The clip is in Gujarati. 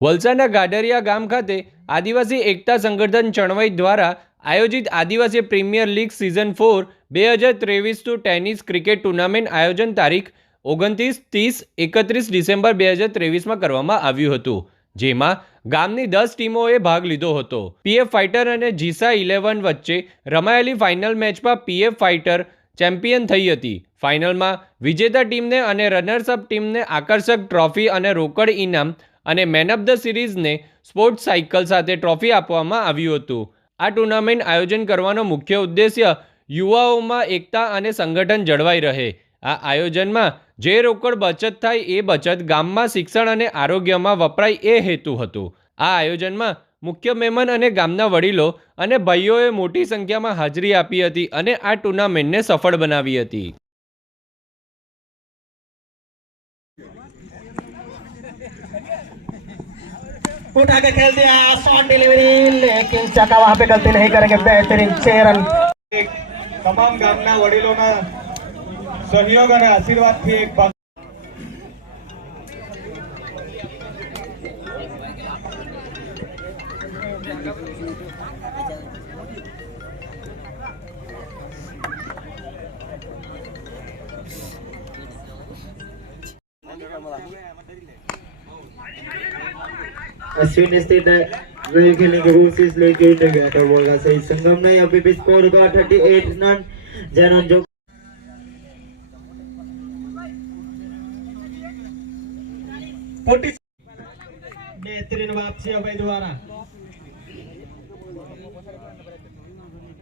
વલસાડના ગાડરિયા ગામ ખાતે આદિવાસી એકતા સંગઠન ચણવઈ દ્વારા આયોજિત Adivasi premier league season four બે હજાર ત્રેવીસ ટુ ટેનિસ ક્રિકેટ ટુર્નામેન્ટ આયોજન તારીખ ઓગણત્રીસ ત્રીસ એકત્રીસ ડિસેમ્બર બે હજાર ત્રેવીસમાં કરવામાં આવ્યું હતું, જેમાં ગામની દસ ટીમોએ ભાગ લીધો હતો. પીએફ ફાઇટર અને જીસા ઇલેવન વચ્ચે રમાયેલી ફાઇનલ મેચમાં પીએફ ફાઇટર ચેમ્પિયન થઈ હતી. ફાઇનલમાં વિજેતા ટીમને અને રનર્સઅપ ટીમને આકર્ષક ટ્રોફી અને રોકડ ઇનામ અને મેન ઓફ ધ સિરીઝને સ્પોર્ટ્સ સાયકલ સાથે ટ્રોફી આપવામાં આવ્યું હતું. આ ટુર્નામેન્ટ આયોજન કરવાનો મુખ્ય ઉદ્દેશ્ય યુવાઓમાં એકતા અને સંગઠન જળવાઈ રહે. આ આયોજનમાં જે રોકડ બચત થાય એ બચત ગામમાં શિક્ષણ અને આરોગ્યમાં વપરાય એ હેતુ હતું. આ આયોજનમાં મુખ્ય મહેમાન અને ગામના વડીલો અને ભાઈઓએ મોટી સંખ્યામાં હાજરી આપી હતી અને આ ટુર્નામેન્ટને સફળ બનાવી હતી. उठा के खेल दिया शॉर्ट डिलीवरी लेकिन चका वहां पे गलती नहीं करेंगे बेहतरीन छह रन તમામ ગામના વડીલોના સહયોગ અને આશીર્વાદથી એક ભાગ अश्विन स्थित ड्राइव खेलने की कोशिश लेकिन नहीं बैठा बॉल का सही संगम नहीं अभी भी स्कोर होगा 38 रन जैन जो बेहतरीन वापसी अभय द्वारा